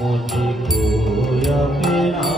मुझको अपना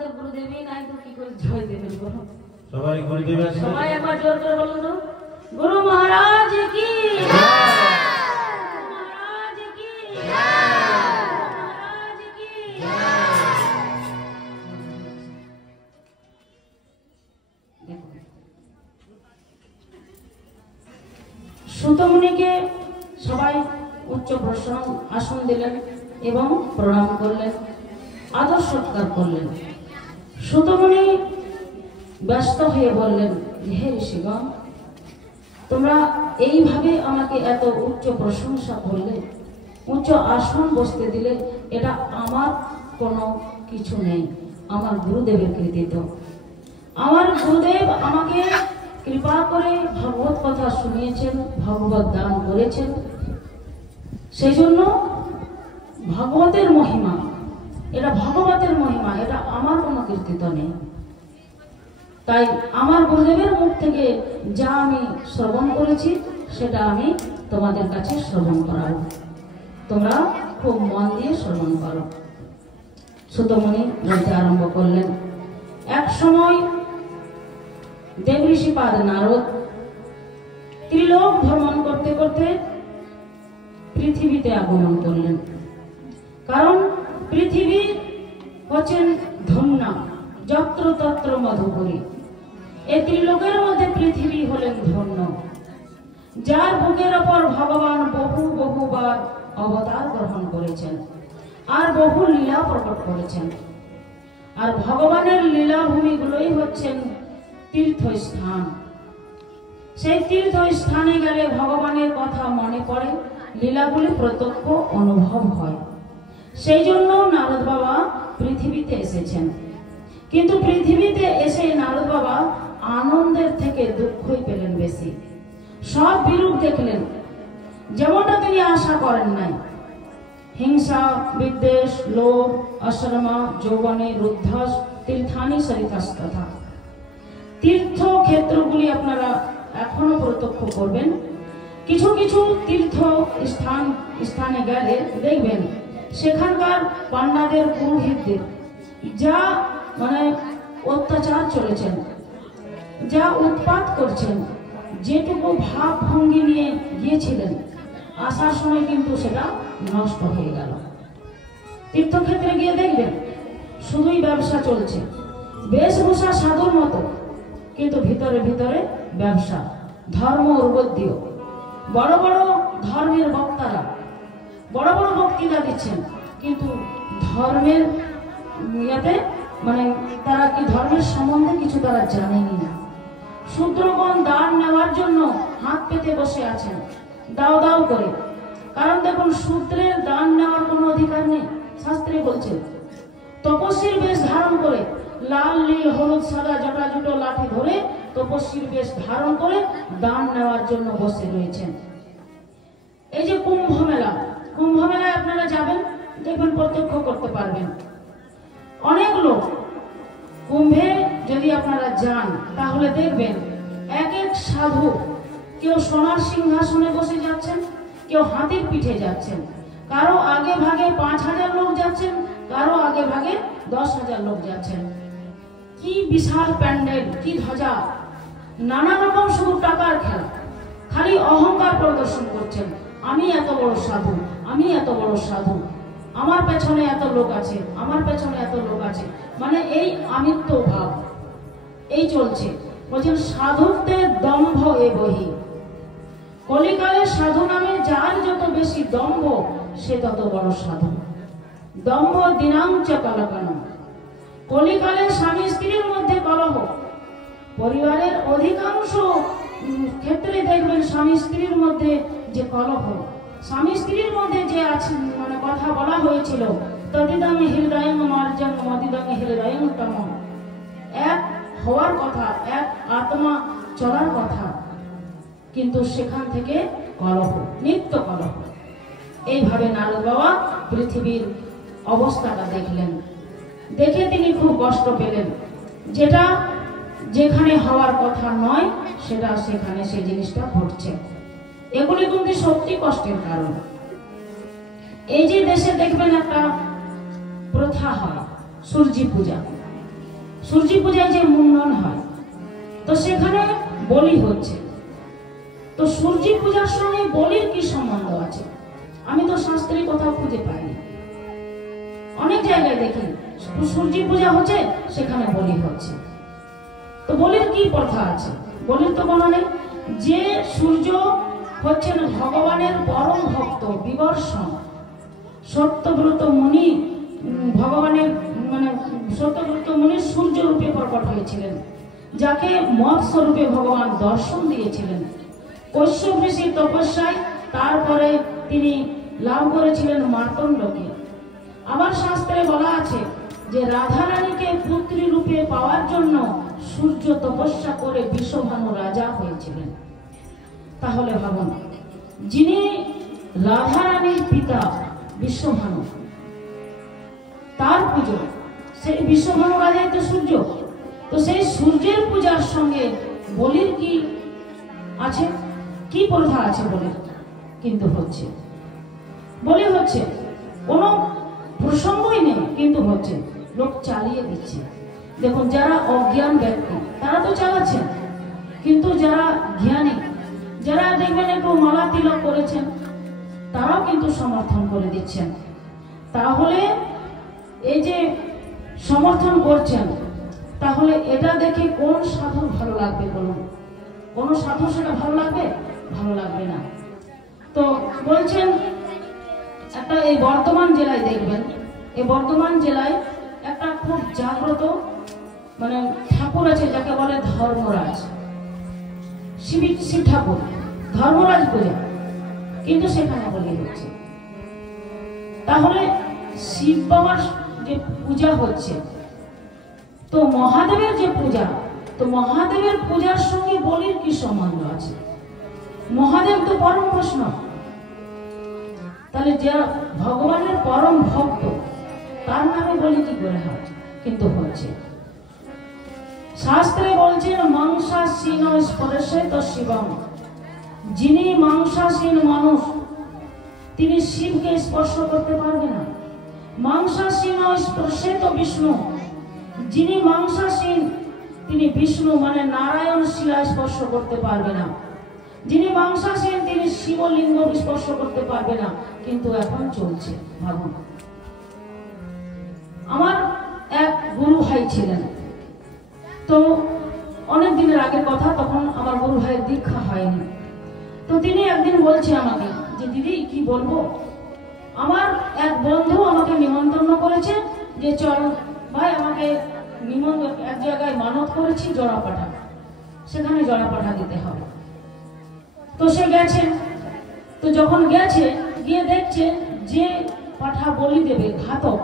আপনাদের গুরুদেবই নাই তো কি করে জয় দেবেন বলুন? সবাই গুরুদেব আছে, সবাই একবার জোর করে বলুন তো, গুরু মহারাজ কি মহারাজ কি মহারাজ কি। সুতমুনিকে সবাই উচ্চ আসন দিলেন এবং প্রণাম করলেন, আদর সৎকার করলেন। সুতমুনি ব্যস্ত হয়ে বললেন, হে ঋষিগণ, তোমরা এইভাবে আমাকে এত উচ্চ প্রশংসা করলে, উচ্চ আসন বসতে দিলে, এটা আমার কোনো কিছু নেই, আমার গুরুদেবের কৃতিত্ব। আমার গুরুদেব আমাকে কৃপা করে ভগবত কথা শুনিয়েছেন, ভগবত দান করেছেন। সেই জন্য ভগবতের মহিমা, এটা ভগবতের মহিমা, এটা আমার কোনো কৃতিত্ব নেই। তাই আমার গুরুদেবের মুখ থেকে যা আমি শ্রবণ করেছি সেটা আমি তোমাদের কাছে শ্রবণ করাবো, তোমরা খুব মন দিয়ে শ্রবণ করো। সুতমুনি বলতে আরম্ভ করলেন, এক সময় দেবঋষিপাদ নারদ ত্রিলোক ভ্রমণ করতে করতে পৃথিবীতে আগমন করলেন। কারণ পৃথিবী হচ্ছেন ধন্যা, যত্র তত্র মধুপুরী। এই ত্রিলোকের মধ্যে পৃথিবী হলেন ধন্য, যার বুকের ওপর ভগবান বহুবার অবতার গ্রহণ করেছেন আর বহু লীলা প্রকট করেছেন। আর ভগবানের লীলাভূমিগুলোই হচ্ছেন তীর্থস্থান। সেই তীর্থস্থানে গেলে ভগবানের কথা মনে পড়ে, লীলাগুলি প্রত্যক্ষ অনুভব হয়। সেই জন্য নারদ বাবা পৃথিবীতে এসেছেন। কিন্তু পৃথিবীতে এসে নারদ বাবা আনন্দের থেকে দুঃখই পেলেন বেশি। সব বিরূপ দেখলেন, যেমনটা তিনি আশা করেন নাই। হিংসা, বিদ্বেষ, লোভ, অশ্রমা, যৌবনে, রুদ্ধাস, তীর্থানি সরিতাস্তথা। তীর্থক্ষেত্রগুলি আপনারা এখনো প্রত্যক্ষ করবেন। কিছু কিছু তীর্থ স্থানে গেলে দেখবেন সেখানকার পান্ডাদের, পুরোহিতদের যা অত্যাচার চলেছেন, যা উৎপাত করছেন, যেটুকু ভাব ভঙ্গি নিয়ে গিয়েছিলেন আসার সময় কিন্তু সেটা নষ্ট হয়ে গেল। তীর্থক্ষেত্রে গিয়ে দেখবেন শুধুই ব্যবসা চলছে, বেশভূষা সাধুর মতো, কিন্তু ভিতরে ভিতরে ব্যবসা, ধর্ম উর্বদ্য। বড় বড় ধর্মের বক্তারা বড় বড় বক্তৃতা দিচ্ছেন, কিন্তু ধর্মের ইয়াতে তারা কি ধর্মের সম্বন্ধে কিছু তারা জানেনি না। শূদ্রগণ দান নেওয়ার জন্য হাত পেতে বসে আছেন, দাও দাও করে। কারণ দেখুন, শূদ্রের দান নেওয়ার কোনো অধিকার নেই। শাস্ত্রে বলছে তপস্বীর বেশ ধারণ করে, লাল নীল হলুদ সাদা জটা জুটো লাঠি ধরে তপস্বীর বেশ ধারণ করে দান নেওয়ার জন্য বসে রয়েছেন। এই যে কুম্ভ মেলায় আপনারা যাবেন, দেখবেন প্রত্যক্ষ করতে পারবেন অনেক লোক। কুম্ভে যদি আপনারা যান তাহলে দেখবেন এক এক সাধু, কেউ সোনার সিংহাসনে বসে যাচ্ছেন, কেউ হাতির পিঠে যাচ্ছেন, কারো আগে ভাগে ৫,০০০ লোক যাচ্ছেন, কারো আগে ভাগে ১০,০০০ লোক যাচ্ছেন। কি বিশাল প্যান্ডেল, কি ধ্বজা, নানা রকম শুধু টাকার খেলা, খালি অহংকার প্রদর্শন করছেন। আমি এত বড় সাধু, আমি এত বড় সাধু, আমার পেছনে এত লোক আছে, আমার পেছনে এত লোক আছে, এই আমিত্ব ভাব এই চলছে। বলছেন সাধুত্বের দম্ভ এ বহি। কলিকালে সাধু নামে যার যত বেশি দম্ভ, সে তত বড় সাধু। দম্ভ দিনাঞ্চ কলকন। কলিকালে স্বামী স্ত্রীর মধ্যে কলহ, পরিবারের অধিকাংশ ক্ষেত্রে দেখবেন স্বামী স্ত্রীর মধ্যে যে কলহ, স্বামী স্ত্রীর মধ্যে যে আছে কথা বলা হয়েছিল, তদিদং হৃদয়ং মার্জং মদিদং হৃদয়ং তম, এক হওয়ার কথা, এক আত্মা চলার কথা, কিন্তু সেখান থেকে কলহ, নিত্য কলহ। এইভাবে নারদ বাবা পৃথিবীর অবস্থাটা দেখলেন, দেখে তিনি খুব কষ্ট পেলেন। যেটা যেখানে হওয়ার কথা নয়, সেটা সেখানে সেই জিনিসটা ঘটছে। এগুলি কিন্তু সত্যি কষ্টের কারণ। এই যে দেশে দেখবেন একটা প্রথা হয় সূর্যি পূজা, সূর্য পূজায় যে মুন্ডন হয়, তো সেখানে বলি হচ্ছে। তো সূর্য পূজার সঙ্গে বলির কি সম্বন্ধ আছে? আমি তো শাস্ত্রে কোথাও খুঁজে পাইনি। অনেক জায়গায় দেখি সূর্য পূজা হচ্ছে, সেখানে বলি হচ্ছে। তো বলির কি প্রথা আছে? বলির তো কোনো নেই। যে সূর্য হচ্ছেন ভগবানের পরম ভক্ত বিবর্ষণ, সত্যব্রত মুনি ভগবানের মানে সত্যব্রত মুনি সূর্য রূপে প্রকট হয়েছিলেন, যাকে মৎস্য রূপে ভগবান দর্শন দিয়েছিলেন। কশ্যপ ঋষির তপস্যায় তারপরে তিনি লাভ করেছিলেন মার্তণ্ডকে। আবার শাস্ত্রে বলা আছে যে রাধারানীকে পুত্রী রূপে পাওয়ার জন্য সূর্য তপস্যা করে বিশ্বভানু রাজা হয়েছিলেন। তাহলে ভাবুন, যিনি রাধারানীর পিতা বিশ্বভানু, তার পুজো, সেই বিশ্বভানু রাজাই তো সূর্য। তো সেই সূর্যের পূজার সঙ্গে বলির কি আছে? কি প্রথা আছে বলির? কিন্তু হচ্ছে, বলি হচ্ছে, কোনো প্রসঙ্গই নেই, কিন্তু হচ্ছে, লোক চালিয়ে দিচ্ছে। দেখুন, যারা অজ্ঞান ব্যক্তি তারা তো চালাচ্ছেন, কিন্তু যারা জ্ঞানী, যারা দেখবেন একটু মালা তিলক করেছেন, তারাও কিন্তু সমর্থন করে দিচ্ছেন। তাহলে এই যে সমর্থন করছেন, তাহলে এটা দেখে কোন সাধু ভালো লাগবে বলুন? কোন সাধু সেটা ভালো লাগবে? ভালো লাগবে না। তো বলছেন একটা এই বর্ধমান জেলায় দেখবেন, এই বর্ধমান জেলায় একটা খুব জাগ্রত মানে ঠাকুর আছে, যাকে বলে ধর্মরাজ, শিব ঠাকুর, ধর্মরাজ পূজা, কিন্তু সেখানে বলি হচ্ছে। তাহলে শিব বাবার যে পূজা হচ্ছে, তো মহাদেবের যে পূজা, তো মহাদেবের পূজার সঙ্গে বলির কি সম্বন্ধ আছে? মহাদেব তো পরম বৈষ্ণব, তাহলে যে ভগবানের পরম ভক্ত, তার নামে বলি কি করে হয়? কিন্তু হচ্ছে। শাস্ত্রে বলছেন মাংসাসীন স্পর্শে তো শিবম, যিনি মাংসাসীন মানুষ তিনি শিবকে স্পর্শ করতে পারবে না। মাংসাসীন স্পর্শে তো বিষ্ণু, যিনি মাংসাসীন তিনি বিষ্ণু মানে নারায়ণ শিলা স্পর্শ করতে পারবে না। যিনি মাংসাসীন তিনি শিবলিঙ্গ স্পর্শ করতে পারবে না। কিন্তু এখন চলছে, ভাবুন। আমার এক গুরু ভাই ছিলেন, তো অনেক দিনের আগের কথা, তখন আমার গুরু ভাইয়ের দীক্ষা হয়নি। তো তিনি একদিন বলছে আমাকে যে দিদি কি বলবো, আমার এক বন্ধু আমাকে নিমন্ত্রণ করেছে যে চল ভাই, আমাকে নিমন্ত্রণ, এক জায়গায় মানত করেছি জড়া পাঠা, সেখানে জড়া পাঠা দিতে হবে। তো সে গেছে। তো যখন গেছে, গিয়ে দেখছে যে পাঠা বলি দেবে ঘাতক,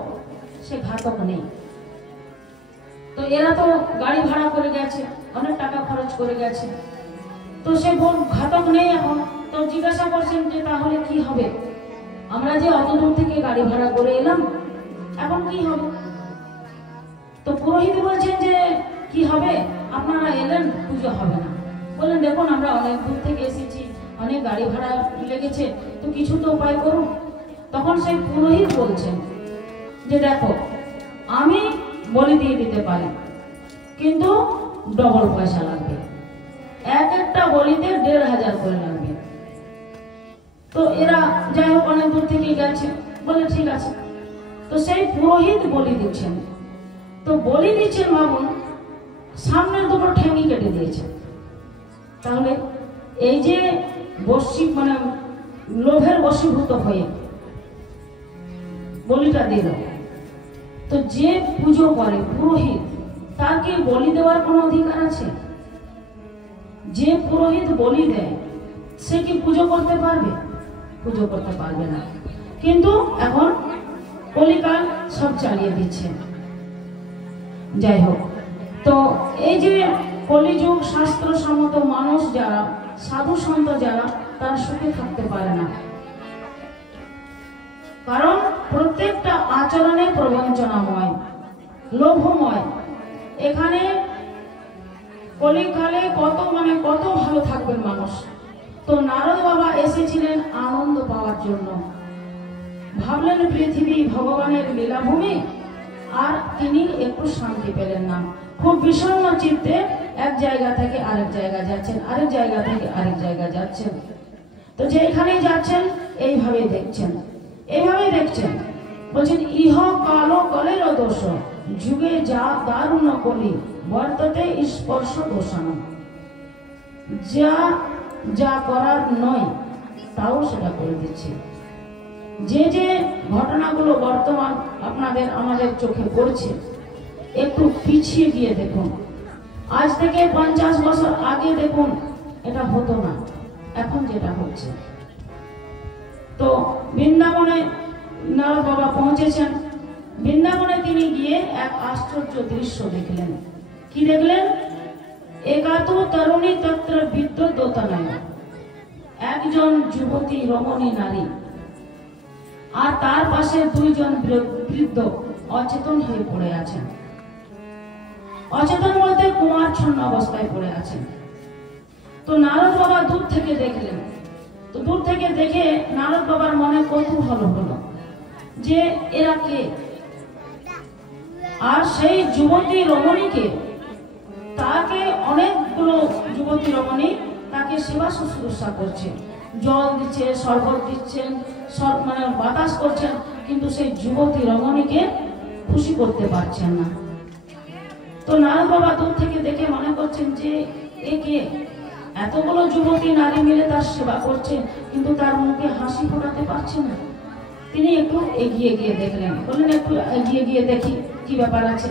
সে ঘাতক নেই। তো এরা তো গাড়ি ভাড়া করে গেছে, অনেক টাকা খরচ করে গেছে, তো সে ঘাতক নেই এখন। তো জিজ্ঞাসা করছেন যে তাহলে কি হবে, আমরা যে অত দূর থেকে গাড়ি ভাড়া করে এলাম, এখন কি হবে? তো পুরোহিত বলছেন যে কি হবে, আপনারা এলেন, পুজো হবে না। বললেন দেখুন আমরা অনেক দূর থেকে এসেছি, অনেক গাড়ি ভাড়া লেগেছে, তো কিছু তো উপায় করুন। তখন সেই পুরোহিত বলছেন যে দেখো, আমি বলি দিয়ে দিতে পারি, কিন্তু ডবল পয়সা লাগবে, এক একটা বলিতে ১,৫০০ করে লাগবে। তো এরা যাই হোক অনেক দূর থেকে গেছে, বলে ঠিক আছে। তো সেই পুরোহিত বলি দিচ্ছেন, তো বলি দিচ্ছেন, ভাবুন সামনের দুটো ঠ্যাঙি কেটে দিয়েছে। তাহলে এই যে বশী মানে লোভের বশীভূত হয়ে বলিটা দিল, তো যে পুজো করে পুরোহিত, তার কি বলি দেওয়ার কোনো অধিকার আছে? যে পুরোহিত বলি দেয় সে কি পুজো করতে পারবে? পুজো করতে পারবে না। কিন্তু এখন কলিকাল সব চালিয়ে দিচ্ছে। যাই হোক, তো এই যে কলিযুগ, শাস্ত্র সম্মত মানুষ যারা, সাধু সন্ত যারা, তারা সুখে থাকতে পারে না। কারণ প্রত্যেকটা আচরণে প্রবঞ্চনাময়, লোভময়। এখানে কলিকালে কত ভালো থাকবেন মানুষ। তো নারদ বাবা এসেছিলেন আনন্দ পাওয়ার জন্য, ভাবলেন পৃথিবী ভগবানের লীলাভূমি, আর তিনি একটু শান্তি পেলেন না। খুব বিষণ্ণ চিত্তে এক জায়গা থেকে আরেক জায়গা যাচ্ছেন, আরেক জায়গা থেকে আরেক জায়গা যাচ্ছেন। তো যেখানেই যাচ্ছেন এইভাবেই দেখছেন, এইভাবেই দেখছেন। বলছেন ইহ কালো কলের দোষ যুগে যা দারুণ কলি বর্ততে স্পর্শ দোষানো। যা যা করার নয় তাও সেটা করে দিচ্ছে। যে যে ঘটনাগুলো বর্তমান আপনাদের আমাদের চোখে পড়ছে, একটু পিছিয়ে গিয়ে দেখুন। আজ থেকে 50 বছর আগে দেখুন এটা হতো না, এখন যেটা হচ্ছে। তো বৃন্দাবনে নারদ বাবা পৌঁছেছেন। বৃন্দাবনে তিনি গিয়ে এক আশ্চর্য দৃশ্য দেখলেন। কি দেখলেন? একাতো তরুণী তত্র বিদ্যুৎ-দোতনয়, একজন যুবতী রমণী নারী, আর তার পাশে দুইজন বৃদ্ধ অচেতন হয়ে পড়ে আছেন। অচেতন বলতে কুমারচ্ছন্ন অবস্থায় পড়ে আছেন। তো নারদ বাবা দূর থেকে দেখলেন। তো দূর থেকে দেখে নারদ বাবার মনে কৌতূহল হলো যে এরা কে। আর সেই যুবতী রমণীকে, তাকে অনেকগুলো যুবতী রমণী তাকে সেবা শুশ্রূষা করছে, জল দিচ্ছে, শরবত দিচ্ছেন, সব মানে বাতাস করছেন, কিন্তু সেই যুবতী রমণীকে খুশি করতে পারছেন না। তো নারদ বাবা দূর থেকে দেখে মনে করছেন যে এ কে, এতগুলো যুবতী নারী মিলে তার সেবা করছে, কিন্তু তার মুখে হাসি ফোটাতে পারছে না। তিনি একটু এগিয়ে গিয়ে দেখলেন, বললেন একটু এগিয়ে গিয়ে দেখি কি ব্যাপার আছে।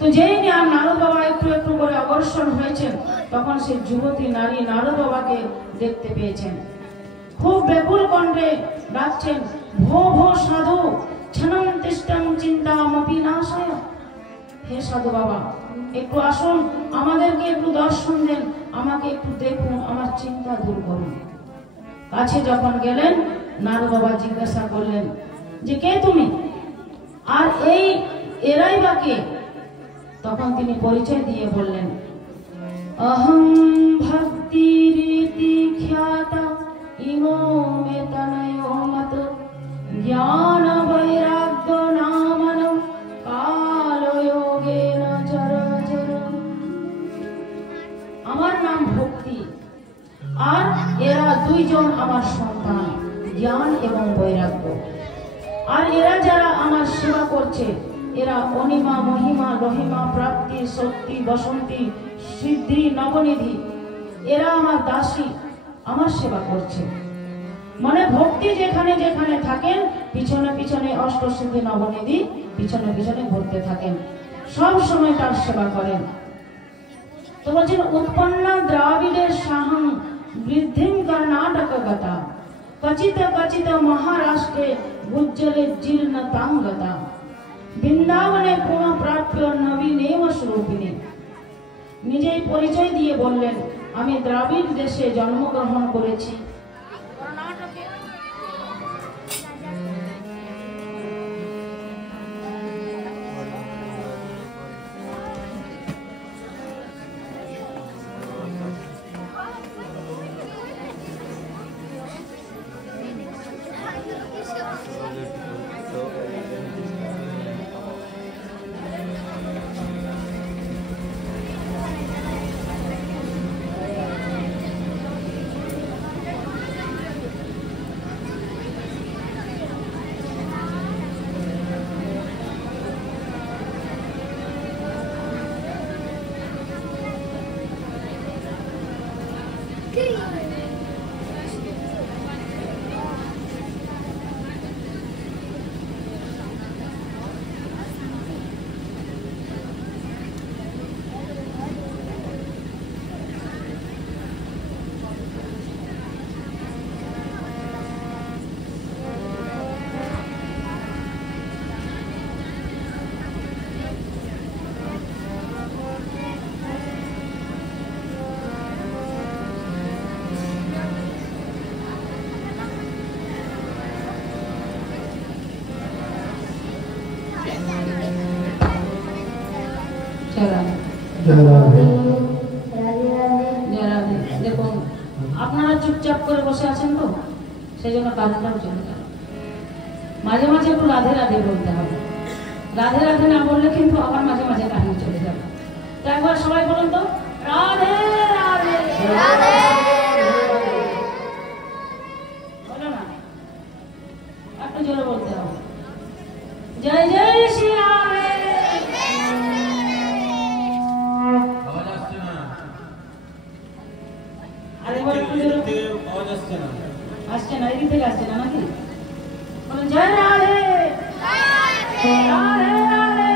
তো যেই নারদ বাবা একটু একটু করে অগ্রসর হয়েছেন, তখন সেই যুবতী নারী নারদ বাবাকে দেখতে পেয়েছেন। খুব ব্যাকুল কণ্ঠে ডাকছেন, ভো ভো সাধু ক্ষণম তিষ্ঠং চিন্তামপি নাশয়। হে সাধু বাবা, একটু আসুন, আমাদেরকে একটু দর্শন দেন, আমাকে একটু দেখুন, আমার চিন্তা দূর করুন। কাছে যখন গেলেন, নারদ বাবা জিজ্ঞাসা করলেন যে কে তুমি, আর এরাই বা কে? তখন তিনি পরিচয় দিয়ে বললেন, অহং ভক্তি রীতি খ্যাতা ইমো মে তনয়ো মত জ্ঞান বৈরাগ্য নামন কালয়োগেন চরাচর। আমার নাম ভক্তি, আর এরা দুইজন আমার সন্তান, জ্ঞান এবং বৈরাগ্য। আর এরা যারা আমার সেবা করছে, এরা অনিমা মহিমা রহিমা প্রাপ্তি শক্তি বসন্তী সিদ্ধি নবনিধি, এরা আমার দাসী, আমার সেবা করছে। মানে ভক্তি যেখানে যেখানে থাকেন, পিছনে পিছনে অষ্টসিদ্ধি নবনিধি পিছনে পিছনে ঘুরতে থাকেন, সব সময় তার সেবা করেন। তো বলছেন উৎপন্ন দ্রাবিড়ের সাহং বৃদ্ধিম কর্ণাটক গতা কচিত কচিত মহারাষ্ট্রে গুজ্জলে জীর্ণ তাঙ্গতা বৃন্দাবনে পুনঃ প্রাপ্য নবীনেম স্বরূপিণী। নিজেই পরিচয় দিয়ে বললেন, আমি দ্রাবিড় দেশে জন্মগ্রহণ করেছি। দেখুন আপনারা চুপচাপ করে বসে আছেন, তো সেই জন্য কাজটাও চলে গেল। মাঝে মাঝে একটু রাধে রাধে বলতে হবে, রাধে রাধে না বললে কিন্তু আবার মাঝে মাঝে কাহিনী তো একবার সবাই বলুন তো, রাধে রাধে। বলো না, একটু জোরে বলতে হবে। জয় জয় শ্রী রাধে। আওয়াজ আসছে না, আরেকবার একটু জোরে। আওয়াজ আসছে না, আসছে না, এদিক থেকে আসছে না নাকি? বলুন জয় রাধে রাধে রাধে।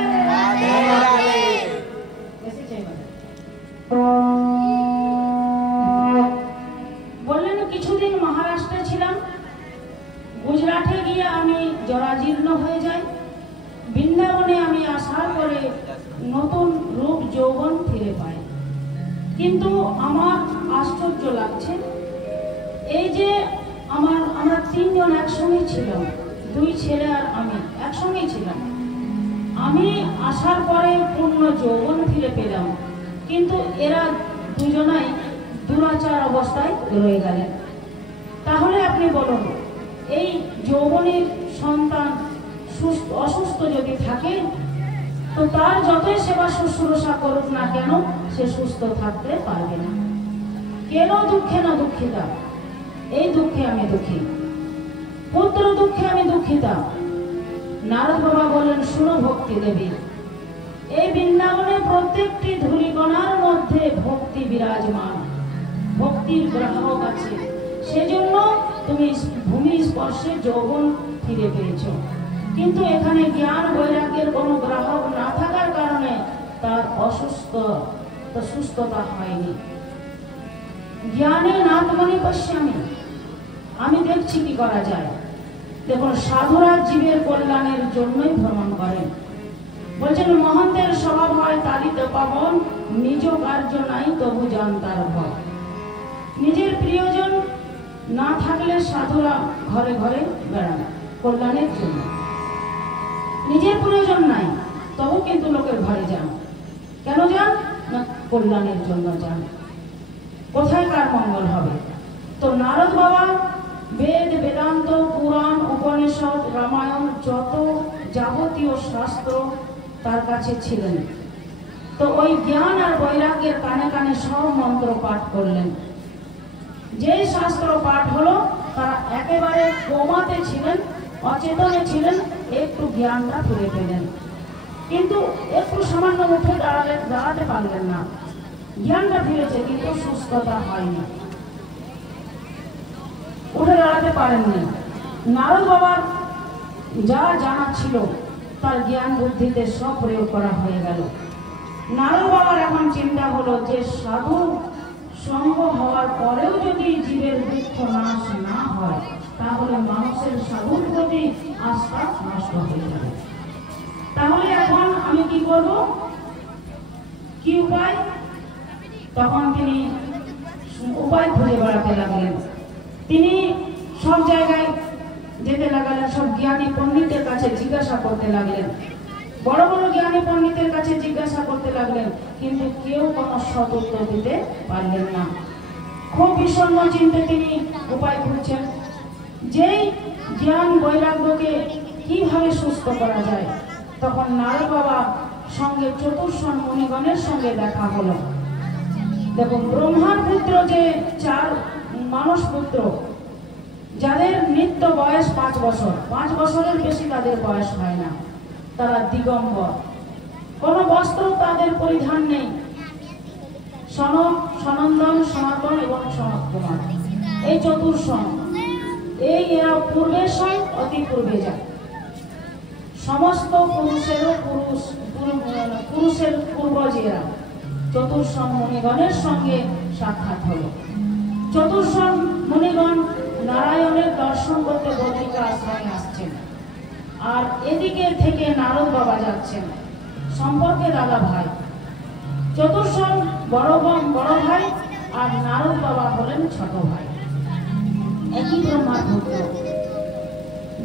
এসেছে এবার। বললেন কিছুদিন মহারাষ্ট্রে ছিলাম, গুজরাটে গিয়ে আমি জরাজীর্ণ হয়ে যাই। বৃন্দাবনে আমি আসার পরে নতুন রূপ যৌবন ফিরে পাই। কিন্তু আমার আশ্চর্য লাগছে, এই যে আমরা তিনজন একসঙ্গে ছিলাম, দুই ছেলে আর আমি একসঙ্গেই ছিলাম। আমি আসার পরে পূর্ণ যৌবন ফিরে পেলাম, কিন্তু এরা দুজনাই দুরাচার অবস্থায় রয়ে গেলেন। তাহলে আপনি বলুন, এই যৌবনের সন্তান অসুস্থ যদি থাকে, তো তার যতই সেবা শুশ্রূষা করুক না কেন, সে সুস্থ থাকতে পারবে না। কেন দুঃখে না দুঃখিতা? এই দুঃখে আমি দুঃখী, পুত্র দুঃখে আমি দুঃখিতা। নারদ বাবা বলেন, শুনো ভক্তি দেবী, এই বৃন্দাবনে প্রত্যেকটি ধূলিকণার মধ্যে ভক্তি বিরাজমান, ভক্তির গ্রাহক আছে। সেজন্য তুমি ভূমি স্পর্শে যৌবন ফিরে পেয়েছ। কিন্তু এখানে জ্ঞান বৈরাগ্যের কোনো গ্রাহক না থাকার কারণে তার সুস্থতা হয়নি। জ্ঞানে নাতমনি পশ্যামি, আমি দেখছি কি করা যায়। দেখুন, সাধুরা জীবের কল্যাণের জন্যই ভ্রমণ করেন। বলছেন, মহন্তের স্বভাব হয় তালিতে পাবন, নিজ কার্য নাই তবু জানতার ভয়। নিজের প্রিয়জন না থাকলে সাধুরা ঘরে ঘরে বেড়ান কল্যাণের জন্য। নিজের প্রয়োজন নাই, তবু কিন্তু লোকের ঘরে যান। কেন যান না? কল্যাণের জন্য যান। কোথায় কার মঙ্গল হবে? তো নারদ বাবা বেদ, বেদান্ত, পুরাণ, উপনিষদ, রামায়ণ, যত যাবতীয় শাস্ত্র তার কাছে ছিলেন। তো ওই জ্ঞান আর বৈরাগ্যের কানে কানে সব মন্ত্র পাঠ করলেন। যে শাস্ত্র পাঠ হলো, তারা একেবারে কোমাতে ছিলেন, অচেতনে ছিলেন, একটু জ্ঞানটা ফিরে পেলেন। কিন্তু একটু সামান্য উঠে দাঁড়াতে পারলেন না। জ্ঞানটা ফিরেছে, কিন্তু সুস্থতা হয়নি, উঠে দাঁড়াতে পারেননি। নারদ বাবার যা জানা ছিল তার জ্ঞান বুদ্ধিতে সব প্রয়োগ করা হয়ে গেল। নারদ বাবার এখন চিন্তা হলো যে সাধু সঙ্গ হওয়ার পরেও যদি জীবের দুঃখ নাশ না হয়, তাহলে মানুষের সাধুর প্রতি আস্থা নষ্ট হয়ে যাবে। তাহলে এখন আমি কি করব, কি উপায়? তখন তিনি উপায় খুঁজে বেড়াতে লাগলেন। তিনি সব জায়গায় যেতে লাগলেন, সব জ্ঞানী পণ্ডিতের কাছে জিজ্ঞাসা করতে লাগলেন, বড় বড় জ্ঞানী পণ্ডিতের কাছে জিজ্ঞাসা করতে লাগলেন, কিন্তু কেউ কোনো সৎ উত্তর দিতে পারলেন না। খুব বিষণ্ণ চিন্তে তিনি উপায় খুঁজছেন, যেই জ্ঞান বৈরাগ্যকে কিভাবে সুস্থ করা যায়। তখন নারদ বাবা সঙ্গে চতুর্শন মুনিগণের সঙ্গে দেখা হলো। দেখুন, ব্রহ্মার পুত্র যে 4 মানস পুত্র, যাদের নিত্য বয়স 5 বছর, 5 বছরের বেশি তাদের বয়স হয় না, তারা দিগম্বর, কোনো বস্ত্র তাদের পরিধান নেই। সনক, সনন্দন, সনাতন এবং সনত কুমার, এই চতুর্শন, এই এরা পূর্বের সঙ্গে অতি পূর্বে যায়। সমস্ত পুরুষের পূর্বজ এরা। চতুর্শন মুনিগণের সঙ্গে সাক্ষাৎ হলো। চতুর্শন মুনিগণ নারায়ণের দর্শন করতে বদ্রিকা আশ্রমে আসছেন, আর এদিকে থেকে নারদ বাবা যাচ্ছেন, সম্পর্কে দাদা ভাই। চতুর্শন বড় ভাই, আর নারদ বাবা হলেন ছোট ভাই, একই ব্রহ্মার পুত্র।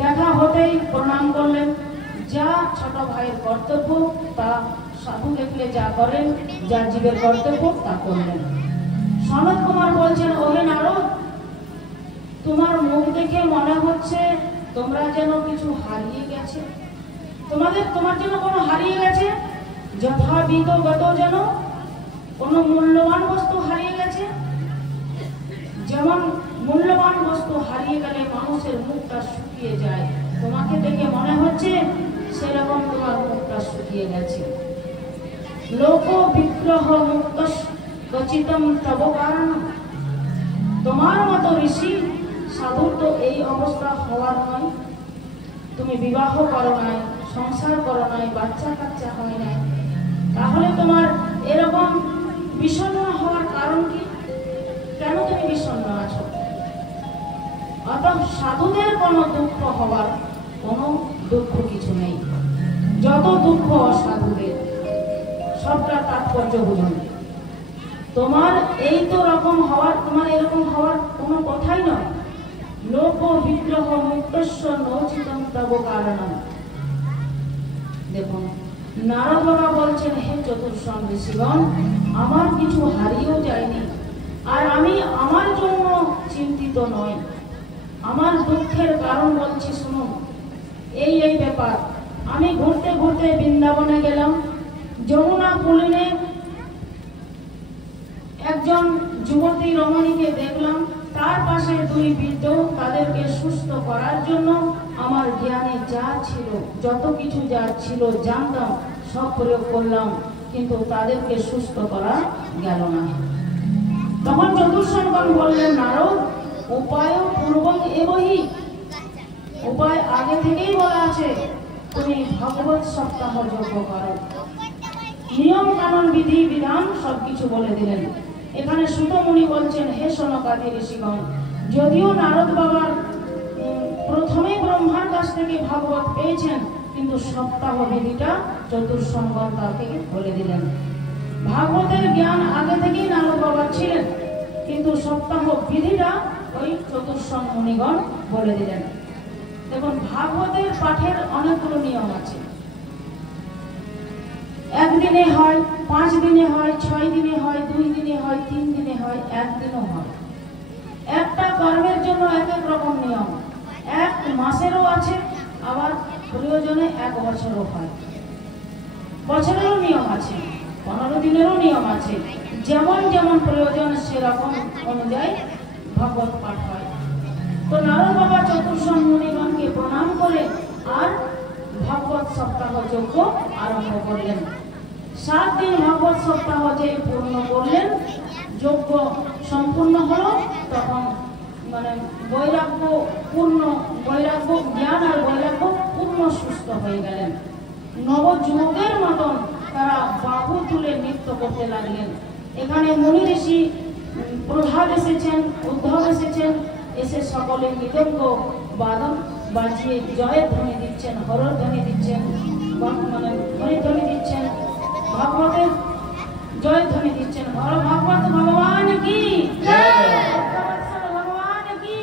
দেখা হতেই প্রণাম করলেন। যা ছোট ভাইয়ের কর্তব্য তা সাধু দেখলে যা করেন, যা জীবের কর্তব্য তা করলেন। সনত কুমার বলছেন, ওহে নারদ, তোমার মুখ দেখে মনে হচ্ছে তোমরা যেন কিছু হারিয়ে গেছে, তোমার যেন কোনো হারিয়ে গেছে। যথাবিধ গত যেন কোনো মূল্যবান বস্তু হারিয়ে গেছে, যেমন মূল্যবান বস্তু হারিয়ে গেলে মানুষের মুখটা শুকিয়ে যায়, তোমাকে দেখে মনে হচ্ছে সেরকম তোমার মুখটা শুকিয়ে গেছে। লোক বিগ্রহ মুক্ত কচিতম তব কারণ, তোমার মতো ঋষি সাধুর তো এই অবস্থা হওয়ার নয়। তুমি বিবাহ করো নাই, সংসার করো নাই, বাচ্চা কাচ্চা হয় নাই, তাহলে তোমার এরকম বিষণ্ণ হওয়ার কারণ কি? কেন তুমি বিষণ্ণ আছো? অতঃ সাধুদের কোনো দুঃখ হওয়ার কোনো দুঃখ কিছু নেই। যত দুঃখ অসাধুদের, সবটা তাৎপর্য বুঝুন। তোমার এই তো রকম হওয়ার, তোমার এরকম হওয়ার কোনো কথাই নয়। লোক বিগ্রহ মুক্তস্য নচিতম তব কারণম। দেখুন নারদ বাবা বলছেন, হে চতুর্শম ঋষিগণ, আমার কিছু হারিয়েও যায়নি, আর আমি আমার জন্য চিন্তিত নয়। আমার দুঃখের কারণ বলছি শুনুন। এই ব্যাপার, আমি ঘুরতে ঘুরতে বৃন্দাবনে গেলাম, যমুনা পুলিনে একজন যুবতী রমণীকে দেখলাম, তার পাশে দুই বৃদ্ধ, তাদেরকে সুস্থ করার জন্য আমার জ্ঞানে যা ছিল, যত কিছু যা ছিল জানতাম, সব প্রয়োগ করলাম, কিন্তু তাদেরকে সুস্থ করা গেল না। তখন চতুর্শঙ্কর বললেন, নারদ, উপায় পূর্বং এবহি, উপায় আগে থেকেই বলা আছে, তুমি ভগবত সপ্তাহ যজ্ঞ করো। নিয়ম কানুন বিধি বিধান সবকিছু বলে দিলেন। এখানে সুতমুনি বলছেন, হে সনকাদি ঋষিগণ, যদিও নারদ বাবার প্রথমে ব্রহ্মার কাছ থেকে ভাগবত পেয়েছেন, কিন্তু সপ্তাহ বিধিটা চতুর্শঙ্কর তাকে বলে দিলেন। ভাগবতের জ্ঞান আগে থেকেই নারদ বাবার ছিলেন, কিন্তু সপ্তাহ বিধিটা ওই চতুর্শং মুনিগণ বলে দিলেন। দেখুন ভাগবতের পাঠের অনেকগুলো নিয়ম আছে। একদিনে হয়, 5 দিনে হয়, 6 দিনে হয়, 2 দিনে হয়, 3 দিনে হয়, 1 দিনও হয়। একটা কর্মের জন্য এক এক রকম নিয়ম। 1 মাসেরও আছে, আবার প্রয়োজনে 1 বছরও হয়। বছরেরও নিয়ম আছে, 15 দিনেরও নিয়ম আছে। যেমন যেমন প্রয়োজন সেরকম অনুযায়ী ভাগবত পাঠ হয়। তো নারদ বাবা চতুর্শং মুনিগণকে প্রণাম করে আর ভাগবত সপ্তাহ যজ্ঞ আরম্ভ করলেন। 7 দিন ভাগবত সপ্তাহ যে পূর্ণ করলেন, যজ্ঞ সম্পূর্ণ হলো, তখন মানে বৈরাগ্য জ্ঞান আর বৈরাগ্য পূর্ণ সুস্থ হয়ে গেলেন। নবযুবকের মতন তারা বাহু তুলে নৃত্য করতে লাগলেন। এখানে মুনি ঋষি প্রহ্লাদ এসেছেন, উদ্ধব এসেছেন, এসে সকলে মৃদঙ্গ বাদন বাজিয়ে জয়ের ধ্বনি দিচ্ছেন, হরর ধ্বনি দিচ্ছেন, মানে ধ্বনি দিচ্ছেন, ভাগবতের জয় ধ্বনি দিচ্ছেন। হর ভাগবত ভগবান কি ভগবান কি।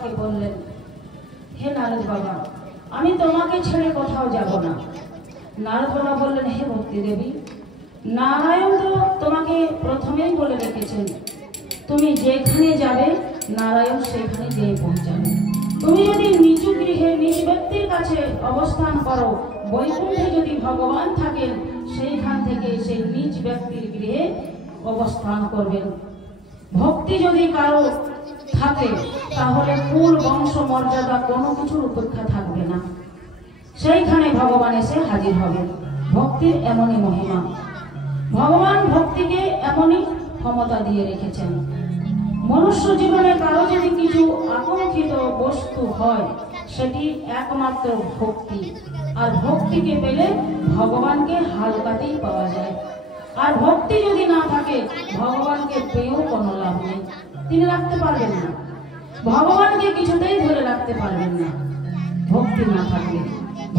বাবাকে বললেন, হে নারদ বাবা, আমি তোমাকে ছেড়ে কোথাও যাব না। নারদ বাবা বললেন, হে ভক্তি দেবী, নারায়ণ তো তোমাকে প্রথমেই বলে রেখেছেন, তুমি যেখানে যাবে নারায়ণ সেখানে গিয়ে পৌঁছাবে। তুমি যদি নিজ গৃহে নিজ ব্যক্তির কাছে অবস্থান করো, বৈকুণ্ঠে যদি ভগবান থাকেন, সেইখান থেকে সেই নিজ ব্যক্তির গৃহে অবস্থান করবেন। ভক্তি যদি কারো থাকে তাহলে কুল বংশ মর্যাদা কোনো কিছুর উপেক্ষা থাকবে না, সেইখানে ভগবান এসে হাজির হবে। ভক্তির এমনই মহিমা, ভগবান ভক্তিকে এমনই ক্ষমতা দিয়ে রেখেছেন। মনুষ্য জীবনে কারো যদি কিছু আকাঙ্ক্ষিত বস্তু হয়, সেটি একমাত্র ভক্তি। আর ভক্তিকে পেলে ভগবানকে হালকাতেই পাওয়া যায়। আর ভক্তি যদি না থাকে, ভগবানকে পেয়েও কোনো লাভ নেই, তিনি রাখতে পারবেন না, ভগবানকে কিছুতেই ধরে রাখতে পারবেন না। ভক্তি না থাকলে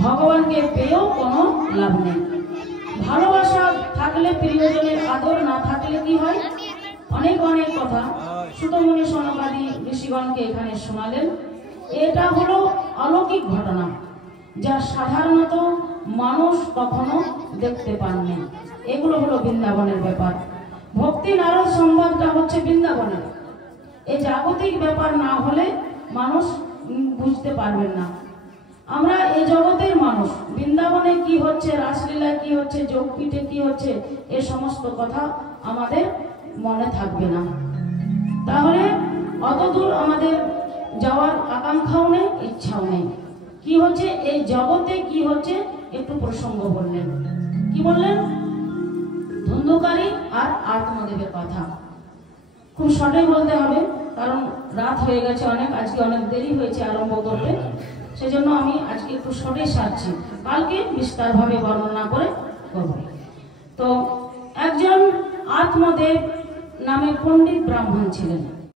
ভগবানকে পেয়েও কোনো লাভ নেই। ভালোবাসা থাকলে, প্রিয়জনের আদর না থাকলে কি হয়? অনেক অনেক কথা সুতমুনি সনকাদি ঋষিগণকে এখানে শোনালেন। এটা হলো অলৌকিক ঘটনা, যা সাধারণত মানুষ কখনো দেখতে পাননি। এগুলো হলো বৃন্দাবনের ব্যাপার। ভক্তি নারদ সংবাদটা হচ্ছে বৃন্দাবনের। এই জাগতিক ব্যাপার না হলে মানুষ বুঝতে পারবেন না। আমরা এই জগতের মানুষ, বৃন্দাবনে কি হচ্ছে, রাসলীলায় কি হচ্ছে, যোগপীঠে কি হচ্ছে, এ সমস্ত কথা আমাদের মনে থাকবে না। তাহলে অতদূর আমাদের যাওয়ার আকাঙ্ক্ষাও নেই, ইচ্ছাও নেই। কি হচ্ছে এই জগতে, কি হচ্ছে একটু প্রসঙ্গ বললেন। কি বললেন? ধুন্ধুকারী আর আত্মদেবের কথা খুব শর্টে বলতে হবে, কারণ রাত হয়ে গেছে অনেক, আজকে অনেক দেরি হয়েছে আরম্ভ করতে। সেজন্য আমি আজকে একটু শর্টে সারছি, কালকে বিস্তারভাবে বর্ণনা করে করব। তো একজন আত্মদেব নামে পণ্ডিত ব্রাহ্মণ ছিলেন।